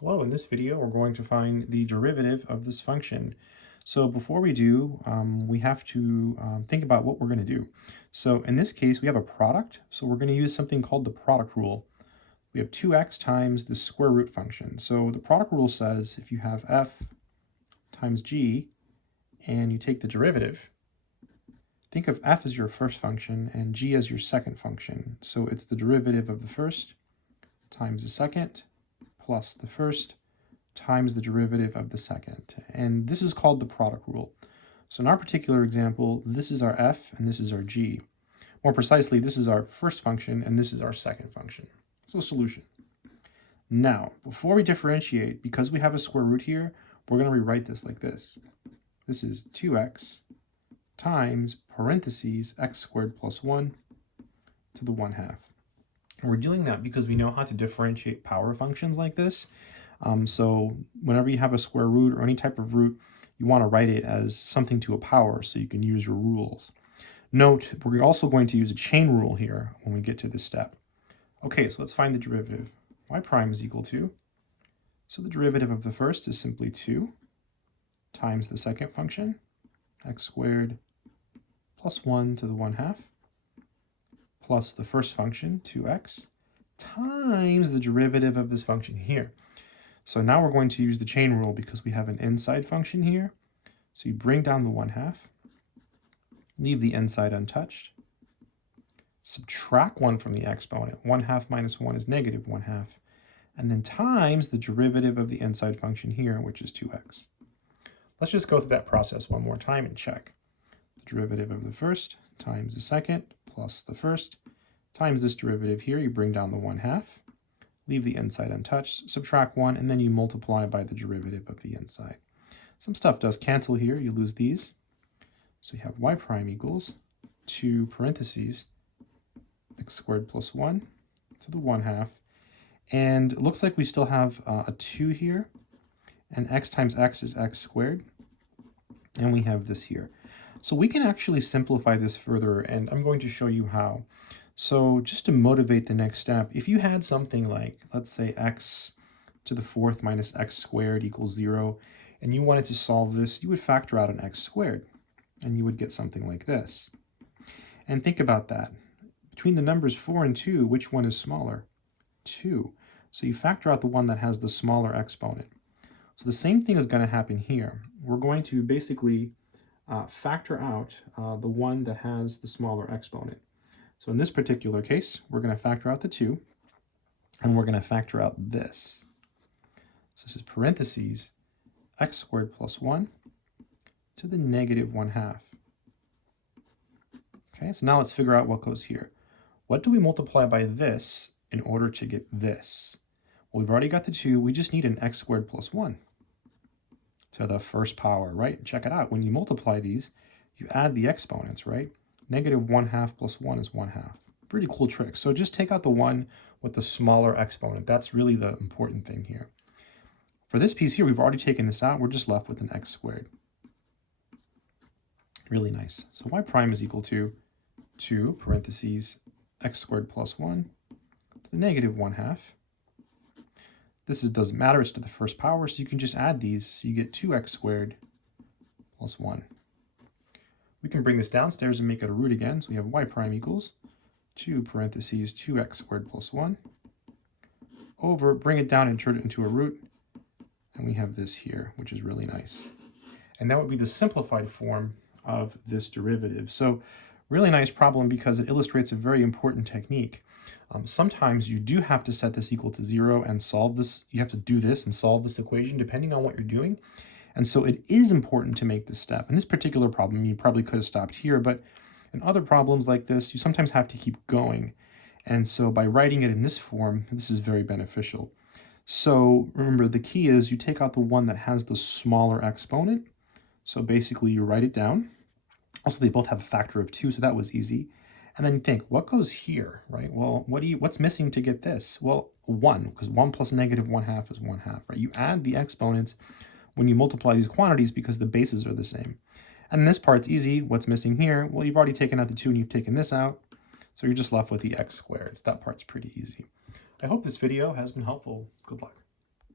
Hello, in this video we're going to find the derivative of this function. So before we do, we have to think about what we're going to do. So in this case we have a product, so we're going to use something called the product rule. We have 2x times the square root function. So the product rule says if you have f times g and you take the derivative, think of f as your first function and g as your second function. So it's the derivative of the first times the second plus the first times the derivative of the second. And this is called the product rule. So in our particular example, this is our f and this is our g. More precisely, this is our first function and this is our second function. So solution. Now, before we differentiate, because we have a square root here, we're going to rewrite this like this. This is 2x times parentheses x squared plus 1 to the 1/2. And we're doing that because we know how to differentiate power functions like this. So whenever you have a square root or any type of root, you want to write it as something to a power so you can use your rules. Note, we're also going to use a chain rule here when we get to this step. Okay, so let's find the derivative. Y prime is equal to, so the derivative of the first is simply 2 times the second function, x squared plus 1 to the 1/2, plus the first function, 2x, times the derivative of this function here. So now we're going to use the chain rule because we have an inside function here. So you bring down the 1/2, leave the inside untouched, subtract 1 from the exponent. 1/2 minus 1 is negative 1/2, and then times the derivative of the inside function here, which is 2x. Let's just go through that process one more time and check. The derivative of the first times the second plus the first times this derivative here. You bring down the 1/2, leave the inside untouched, subtract 1, and then you multiply by the derivative of the inside. Some stuff does cancel here. You lose these. So you have y prime equals 2 parentheses x squared plus 1 to the 1/2. And it looks like we still have a 2 here. And x times x is x squared. And we have this here. So we can actually simplify this further, and I'm going to show you how. So just to motivate the next step, if you had something like, let's say x to the 4th minus x squared equals 0, and you wanted to solve this, you would factor out an x squared, and you would get something like this. And think about that. Between the numbers 4 and 2, which one is smaller? 2. So you factor out the one that has the smaller exponent. So the same thing is going to happen here. We're going to basically factor out the one that has the smaller exponent. So in this particular case, we're going to factor out the 2, and we're going to factor out this. So this is parentheses x squared plus 1 to the negative 1/2. Okay, so now let's figure out what goes here. What do we multiply by this in order to get this? Well, we've already got the 2. We just need an x squared plus 1 to the first power, right? Check it out. When you multiply these, you add the exponents, right? Negative 1/2 plus 1 is 1/2. Pretty cool trick. So just take out the one with the smaller exponent. That's really the important thing here. For this piece here, we've already taken this out. We're just left with an x squared. Really nice. So y prime is equal to 2 parentheses x squared plus 1 to the negative 1/2. This doesn't matter, it's to the first power, so you can just add these. So you get 2x squared plus 1. We can bring this downstairs and make it a root again. So we have y prime equals 2 parentheses 2x squared plus 1 over, bring it down and turn it into a root. And we have this here, which is really nice. And that would be the simplified form of this derivative. So really nice problem because it illustrates a very important technique. Sometimes you do have to set this equal to 0 and solve this. You have to do this and solve this equation depending on what you're doing. And so it is important to make this step. In this particular problem, you probably could have stopped here, but in other problems like this, you sometimes have to keep going. And so by writing it in this form, this is very beneficial. So remember, the key is you take out the one that has the smaller exponent. So basically you write it down. Also, they both have a factor of 2, so that was easy. And then you think, what goes here, right? Well, what's missing to get this? Well, 1, because 1 plus negative 1/2 is 1/2, right? You add the exponents when you multiply these quantities because the bases are the same. And this part's easy. What's missing here? Well, you've already taken out the 2 and you've taken this out. So you're just left with the x squared. So that part's pretty easy. I hope this video has been helpful. Good luck.